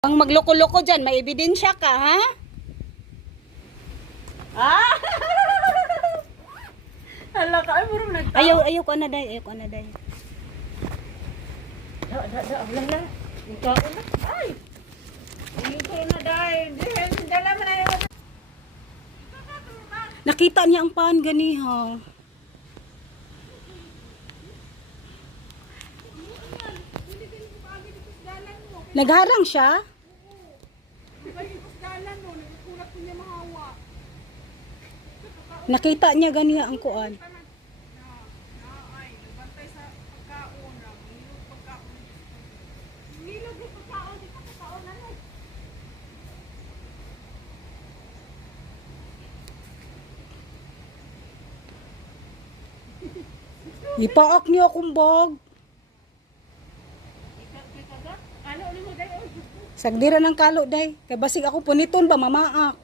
Ang magloko-loko dyan, may ebidensya ka, ha? Ah! Hala ka, ay murong nagtao. Ayaw ko na, day. Ayaw ko na, day. Wala na. Ikaw na. Ay! Ikaw na dahil. Dala mo na yung... Nakita niya ang paan ganiha. Nagharang siya? Nakita niya ganiha ang kuan. Ipaak niya akong bag. Sagdira ng kalo, day. Kay basig ako puniton ba, mamaak.